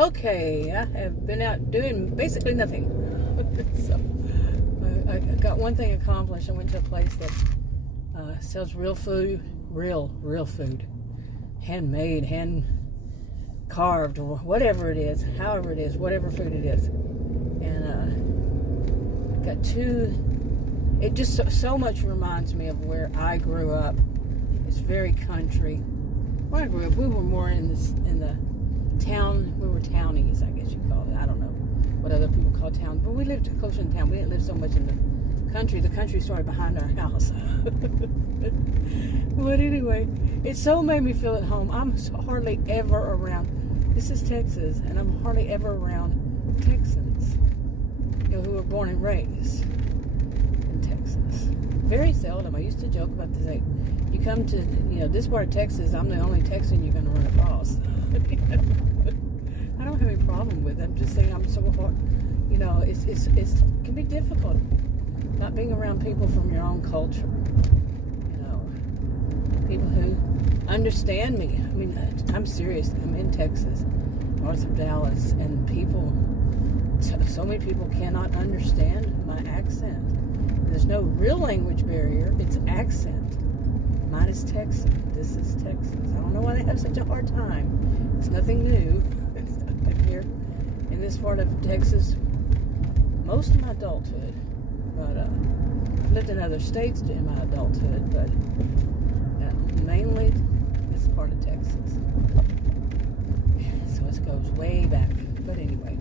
Okay, I have been out doing basically nothing. So I got one thing accomplished. I went to a place that sells real food, real food, handmade, hand carved, or whatever it is, however it is, whatever food it is, and got two. It just so much reminds me of where I grew up. It's very country. Where I grew up, we were more in the town. We were townies, I guess you call it. I don't know what other people call town, but we lived closer in town. We didn't live so much in the country. The country started behind our house. But anyway, it so made me feel at home. I'm hardly ever around. This is Texas, and I'm hardly ever around Texans, who were born and raised in Texas. Very seldom. I used to joke about this. Like, you come to this part of Texas, I'm the only Texan you're going to run across. I don't have any problem with it. I'm just saying I'm so hard. It can be difficult not being around people from your own culture. People who understand me. I mean, I'm serious. I'm in Texas, north of Dallas, and so many people cannot understand my accent. There's no real language barrier. It's accent. Mine is Texan. This is Texas. I don't know why they have such a hard time. It's nothing new. I've been here in this part of Texas most of my adulthood, but I've lived in other states in my adulthood, but mainly this part of Texas. So it goes way back. But anyway,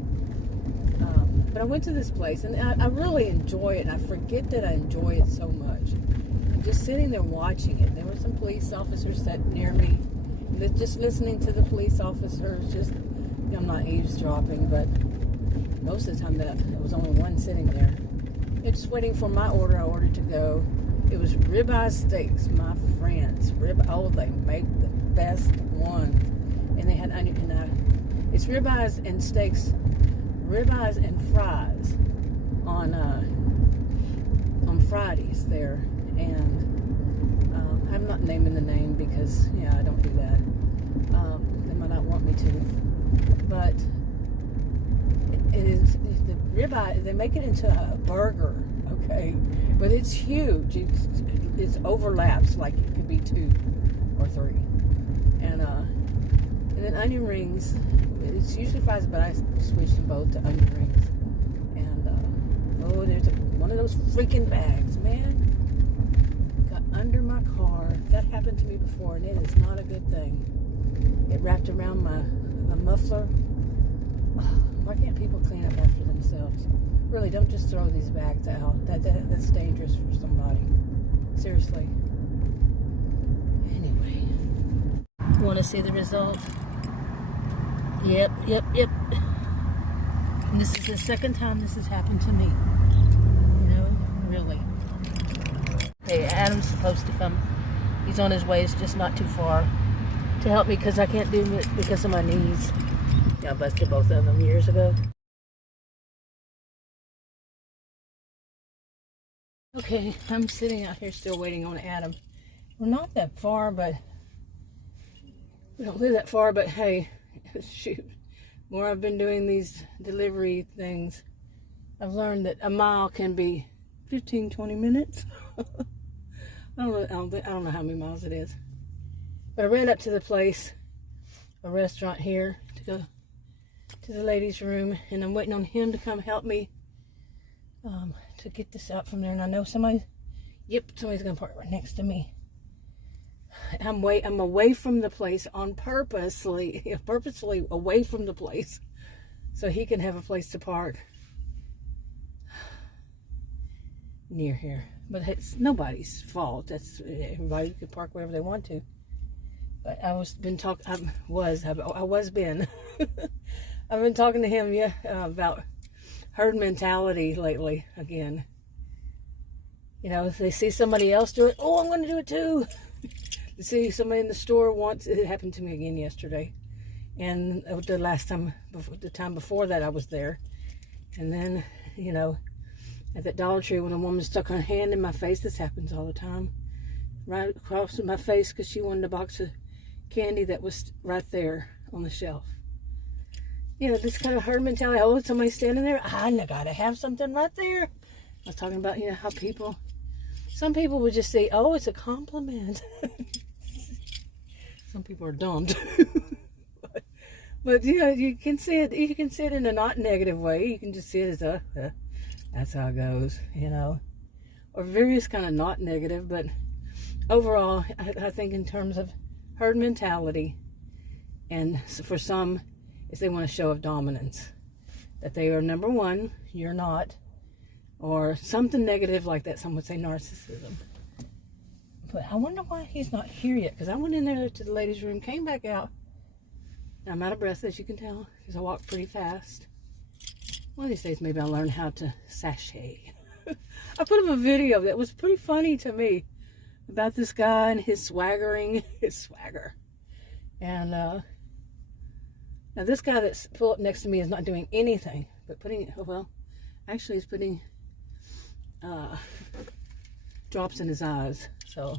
but I went to this place, and I really enjoy it, and I forget that I enjoy it so much. And just sitting there watching it. There were some police officers sitting near me, just listening to the police officers. Just, I'm not eavesdropping, but most of the time there was only one sitting there. Just waiting for my order. I ordered to go. It was ribeye steaks, my friends. They make the best ones. And they had onion. It's ribeyes and steaks, ribeyes and fries on Fridays there. And I'm not naming the name because I don't do that. They might not want me to, but it is the ribeye. They make it into a burger. Okay, but it's huge. It overlaps like it could be 2 or 3, and then onion rings. It's usually fries, but I switch them both to onion rings. And there's one of those freaking bags, man, got under my car. That happened to me before, and it is not a good thing. It wrapped around my muffler. Why can't people clean up after themselves? Really, don't just throw these bags out. That's dangerous for somebody. Seriously. Anyway. Want to see the result? Yep. And this is the second time this has happened to me. Really. Hey, Adam's supposed to come. He's on his way. It's just not too far to help me because I can't do it because of my knees. I busted both of them years ago. Okay, I'm sitting out here still waiting on Adam. We're not that far, but we don't live that far, but hey, shoot. More I've been doing these delivery things, I've learned that a mile can be 15, 20 minutes. I don't know how many miles it is. But I ran up to the place, a restaurant here, to go to the ladies' room, and I'm waiting on him to come help me to get this out from there. And I know somebody's gonna park right next to me. I'm away from the place purposely away from the place, so he can have a place to park near here. But it's nobody's fault. That's everybody can park wherever they want to. But I've been talking to him about herd mentality lately again. If they see somebody else do it, I'm going to do it too. They see somebody in the store it happened to me again yesterday. And the time before that I was there. And then, at that Dollar Tree when a woman stuck her hand in my face, this happens all the time, right across my face because she wanted a box of candy that was right there on the shelf. you know, this kind of herd mentality. Oh, somebody's standing there. I gotta have something right there. I was talking about, you know, how some people would just say, oh, it's a compliment. Some people are dumb too. But you know, you can see it in a not negative way. You can just see it as that's how it goes, you know. Or various kind of not negative, but overall, I think in terms of herd mentality, and for some, is they want a show of dominance. That they are number one, you're not. Or something negative like that. Some would say narcissism. But I wonder why he's not here yet. Because I went in there to the ladies' room, came back out. I'm out of breath, as you can tell, because I walk pretty fast. One of these days, maybe I'll learn how to sashay. I put up a video that was pretty funny to me about this guy and his swagger. And now this guy that's pulled up next to me is not doing anything but actually he's putting drops in his eyes. So,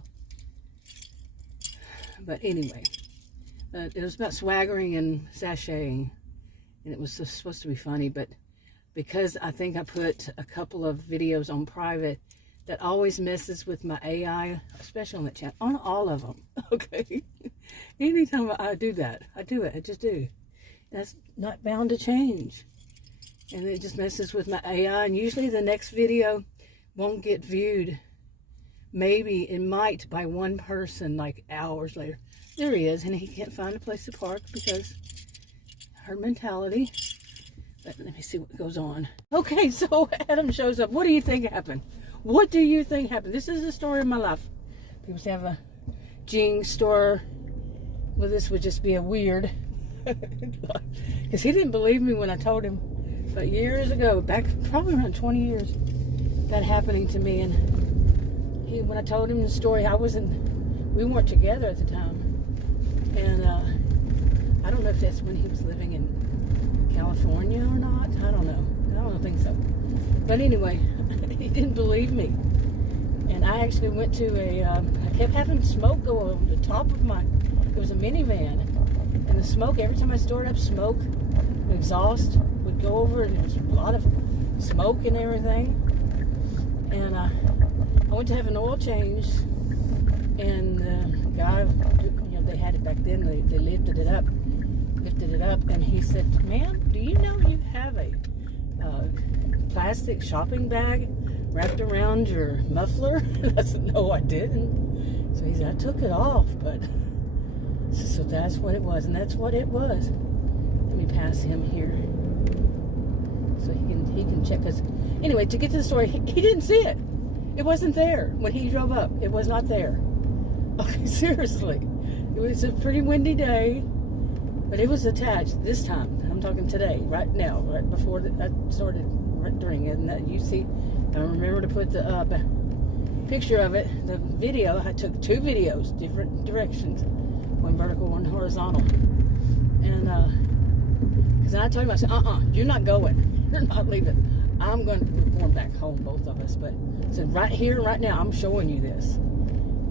but anyway. It was about swaggering and sashaying, and it was supposed to be funny, but because I think I put a couple of videos on private, that always messes with my AI, especially on that channel, on all of them, okay? Anytime I do that, I just do. That's not bound to change, and it just messes with my AI, and usually the next video won't get viewed. Maybe it might by one person, like hours later. There he is, and he can't find a place to park because her mentality. But let me see what goes on. Okay, so Adam shows up. What do you think happened? What do you think happened? This is the story of my life. People say I have a Jinxed store. Well, this would just be a weird. Because he didn't believe me when I told him. But years ago, back probably around 20 years, that happening to me. And when I told him the story, we weren't together at the time. And I don't know if that's when he was living in California or not. I don't know. I don't think so. But anyway, he didn't believe me. And I actually went to I kept having smoke go over the top of it was a minivan. And the smoke, every time I stored up smoke, the exhaust would go over, and there was a lot of smoke and everything. And I went to have an oil change, and the guy, they had it back then, they lifted it up, and he said, ma'am, do you know you have a plastic shopping bag wrapped around your muffler? I said, no, I didn't. So he said, I took it off, but, so that's what it was, and that's what it was. Let me pass him here, so he can check us. Anyway, to get to the story, he didn't see it. It wasn't there when he drove up. It was not there. Okay, seriously. It was a pretty windy day, but it was attached this time. I'm talking today, right now, right before I started during it. And that you see, I remember to put the picture of it, the video. I took 2 videos, different directions, one vertical, one horizontal. And because I told him, I said, you're not going. You're not leaving. I'm going going back home, both of us. But I said, right here, right now, I'm showing you this.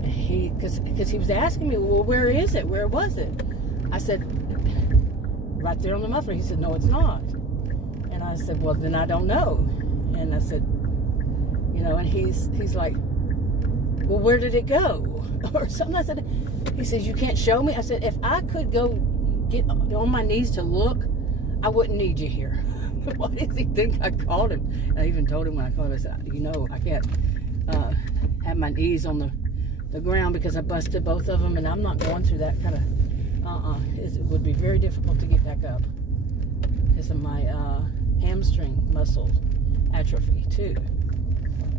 Because he was asking me, well, where is it? Where was it? I said, right there on the muffler. He said, no, it's not. And I said, well, then I don't know. And I said, and he's like, well, where did it go? Or something. I said, he says, you can't show me? I said, if I could go get on my knees to look, I wouldn't need you here. Why does he think I called him? And I even told him when I called him, I said, I can't have my knees on the ground because I busted both of them, and I'm not going through that kind of, it would be very difficult to get back up because of my hamstring muscle atrophy too.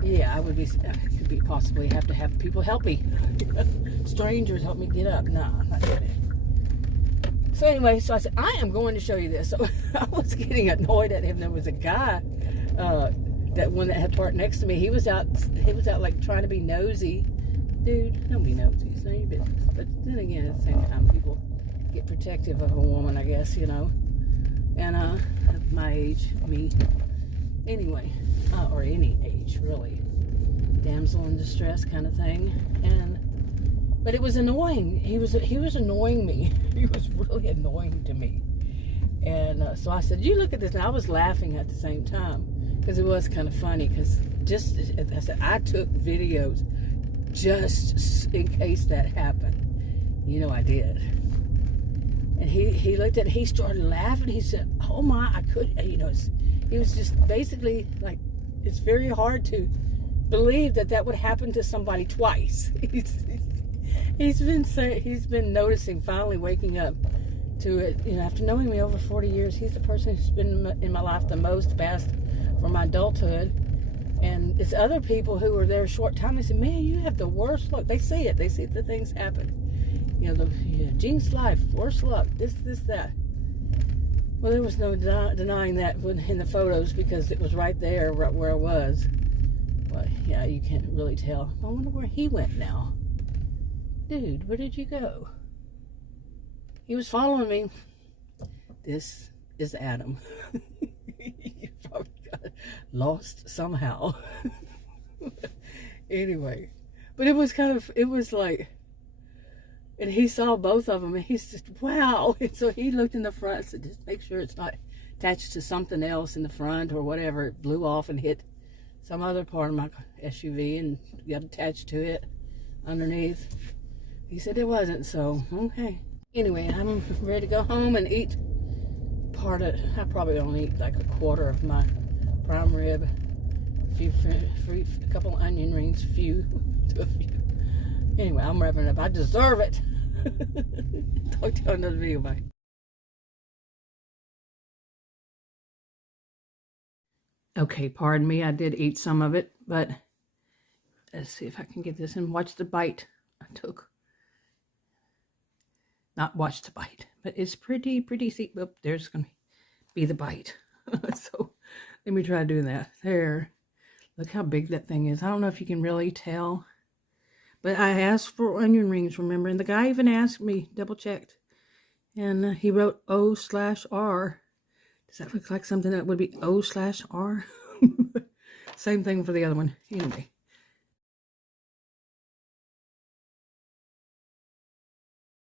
Yeah, I could be possibly have to have people help me. Strangers help me get up. Nah, not doing it. So anyway, so I said, I am going to show you this. So I was getting annoyed at him. There was a guy, that one that had parked next to me. He was out like trying to be nosy. Dude, don't be nosy. It's not your business. But then again, at the same time, people get protective of a woman, I guess, And at my age, me. Anyway, or any age, really. Damsel in distress kind of thing. But it was annoying. He was annoying me. He was really annoying to me. And so I said, you look at this. And I was laughing at the same time because it was kind of funny, because just, as I said, I took videos just in case that happened. You know I did. And he looked at it, he started laughing. He said, oh my, I couldn't, you know, he was just basically like, it's very hard to believe that that would happen to somebody twice. He's been noticing, finally waking up to it. You know, after knowing me over 40 years, he's the person who's been in my life the most past for my adulthood. And it's other people who were there a short time. They said, man, you have the worst luck. They see it. They see the things happen. You know, jinxed life, worse luck, this, that. Well, there was no denying that in the photos, because it was right there, right where I was. Well, yeah, you can't really tell. I wonder where he went now. Dude, where did you go? He was following me. This is Adam. You probably got lost somehow. Anyway, but it was like, and he saw both of them, and he's just, wow. And so he looked in the front and said, just make sure it's not attached to something else in the front or whatever. It blew off and hit some other part of my SUV and got attached to it underneath. He said it wasn't, so okay. Anyway, I'm ready to go home and eat I probably only eat like a quarter of my prime rib, a couple onion rings, few. Anyway, I'm wrapping it up. I deserve it. Talk to you on another video. Bye. Okay, pardon me. I did eat some of it, but let's see if I can get this and watch the bite I took. Not watch the bite, but it's pretty. See, oh, there's going to be the bite. So let me try doing that. There. Look how big that thing is. I don't know if you can really tell. But I asked for onion rings, remember? And the guy even asked me, double-checked. And he wrote O/R. Does that look like something that would be O/R? Same thing for the other one. Anyway.